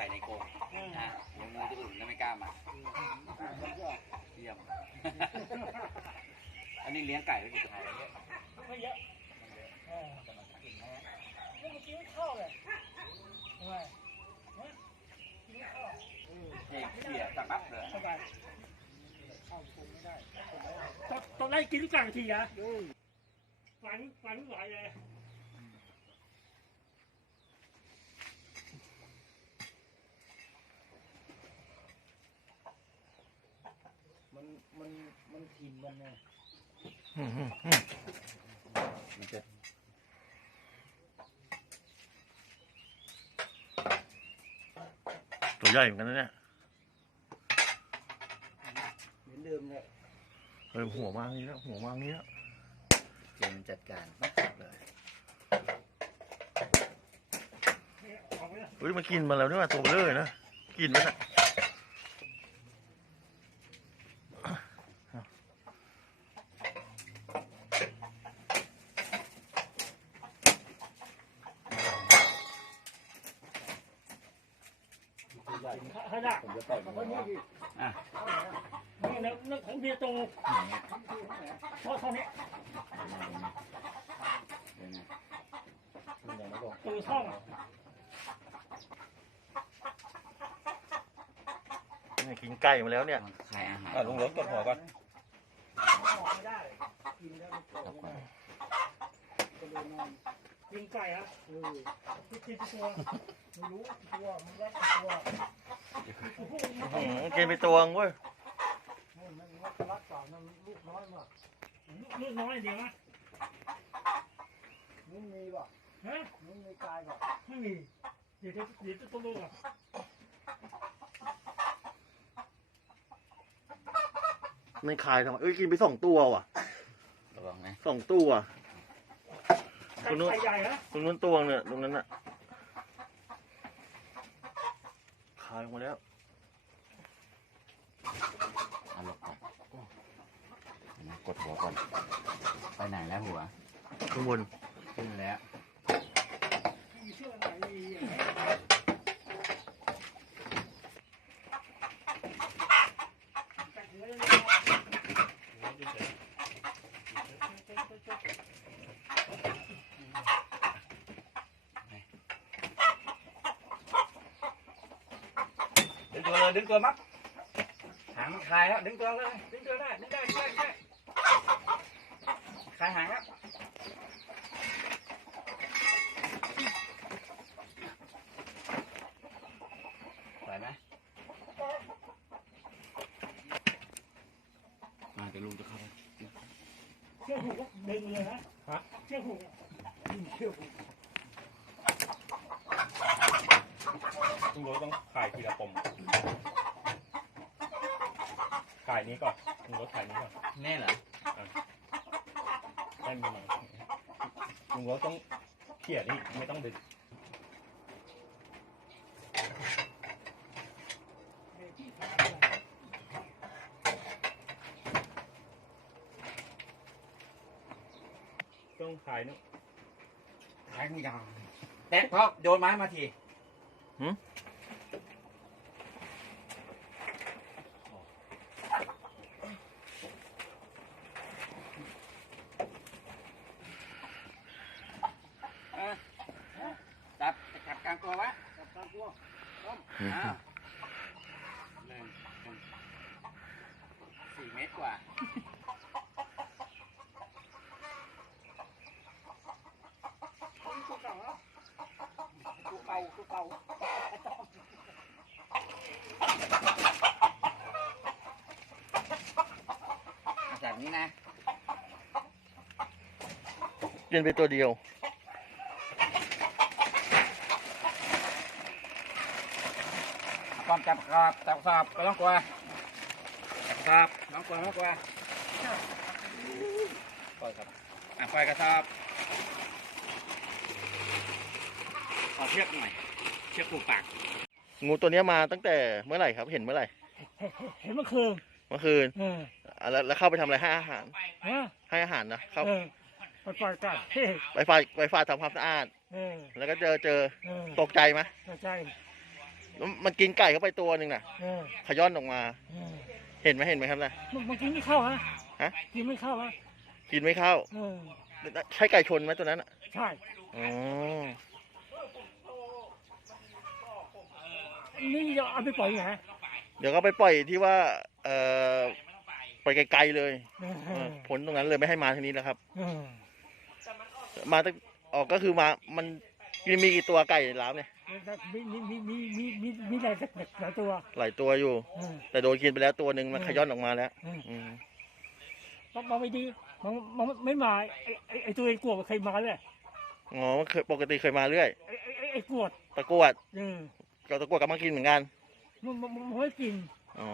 ส่ในกรงอะลงงูตัวอื่นก็ไม่กล้ามาเยี่ยม อันนี้เลี้ยงไก่ไว้กี่ตัวไม่เยอะเออเมื่อกี้ไม่เข้าเลยทำไมฮะกินไม่เข้าเด็กเขี่ยตะปั๊บเลยสบายเข้าคงไม่ได้ต้องต้องไล่กินทุกกลางทีอะฝันฝันไหวเลย มันมันมันทิมกันไงมันจะตัวใหญ่เหมือนกันนะเนี่ยเหมือนเดิมเลยเฮ้ยหัวมากนี้แล้วหัวมากนี้แล้วเกมจัดการปั๊บเลยออกไปเลยเฮ้ยมันกินมาแล้วนี่ว่าตัวเบลอนะกินมันอะ ตัวใหญ่ให้ได้ผมจะปล่อยมันคนนี้ว่าดิอะนี่นะนี่ของเบียร์ตรงไหนอะเพราะเท่านี้เดี๋ยวนะมันยังไม่ลงตัวช่องเนี่ยกินไก่มาแล้วเนี่ยขายอาหารอะลุงรถกดหัวก่อนออกไม่ได้กินแล้วมันปล่อยไม่ได้ก็เลยนอนยิงไก่อะเออกินตัวไม่รู้ตัวมันรักตัวอื้อหือ กินไปตัวงเว้ยให้มันมันรักเปล่านั่นลูกน้อยมากลูกน้อยเดียวนะนี่มีป่ะฮะนี่มีกายป่ะไม่มี เดี๋ยวจะเดี๋ยวจะต้องลูกอะมันคายทำไมเอ้ยกินไปสองตัวว่ะระวังนะสองตัวไก่ไก่ใหญ่ฮะตรงนู้นตัวเนี่ยตรงนั้นน่ะคายออกมาแล้ว เอาลงก่อนเดี๋ยวนะกดหัวก่อน ไปไหนแล้วหัว ข้างบน ขึ้นแล้วมีเชื่อไหนมีแต่หัวยังไม่ดึงตัวเลยดึงตัวมัดหางมันคลายแล้วดึงตัวเลย ดึงตัวได้ดึงได้ดึงได้ดึงได้คลายหางแล้วปล่อยไหมมาเดี๋ ยวลุงจะเข้าเชื่อหูก็ดึงเลยนะฮะเชื่อหูเชื่อหูลุงรถต้องถ่ายทีละปมถ่ายนี้ก่อนลุงรถถ่ายนี้ก่อนแน่เหรอให้มีหน่อยลุงรถต้องเขี่ยนี่ไม่ต้องดึง ต้องถ่ายนู้นแทงยาวแตกเพราะโยนไม้มาทีจับจับกลางตัวไว้จับกลางตัวต้มอ้าวหนึ่งหนึ่งสี่เมตรกว่า ตัวเก่าแล้ว กูเป่ากูเป่าจาก นี้นะกินไปตัวเดียวก่อนจับกรอบจับกรอบไม่ต้องกลัวจับกรอบไม่ต้องกลัวไม่ต้องกลัวปล่อยครับอะปล่อยกระสอบขอเชือกหน่อยเชือกผูกปากงูตัวเนี้ยมาตั้งแต่เมื่อไหร่ครับ เห็นเมื่อไหร่ เห็นเมื่อคืนเมื่อคืน เออ อะแล้วแล้วเข้าไปทำอะไรให้อาหาร ฮะให้อาหารนะเข้าเออไปปล่อยกันเฮ้ไปฝาดไปฝาดทำความสะอาด เออแล้วก็เจอเจอเออตกใจไหมเข้าใจมันกินไก่เข้าไปตัวหนึ่งน่ะ เออขย้อนออกมา เออเห็นไหมเห็นไหมครับน่ะ มันมันกินไม่เข้าฮะฮะ กินไม่เข้าฮะกินไม่เข้า เออใช่ไก่ชนไหมตัวนั้นอะใช่อ๋อนี่จะเอาไปปล่อยที่ไหนเดี๋ยวก็ไปปล่อยที่ว่า เอ่อ ไปไกลๆเลยเออเออผลตรงนั้นเลยไม่ให้มาทางนี้แล้วครับเออมาตั้งออกก็คือมา มันมีมีกี่ตัวไก่ในร้านเนี่ย มีมีมีมีมีมีมีหลายหลายตัวหลายตัวอยู่เออแต่โดนกินไปแล้วตัวหนึ่งมันขย้อนออกมาแล้วเอออืมมันมันไม่ดีมันมันไม่มาไอ้ไอ้ไอ้ตัวไอ้กวดมันเคยมาเลยอ๋อมันเคยปกติเคยมาเรื่อย ไอ้ไอ้ไอ้ไอ้กวดตะกรวดเออก็ตะกรวดก็มากินเหมือนกันมันมันมันไม่กิน อ๋อ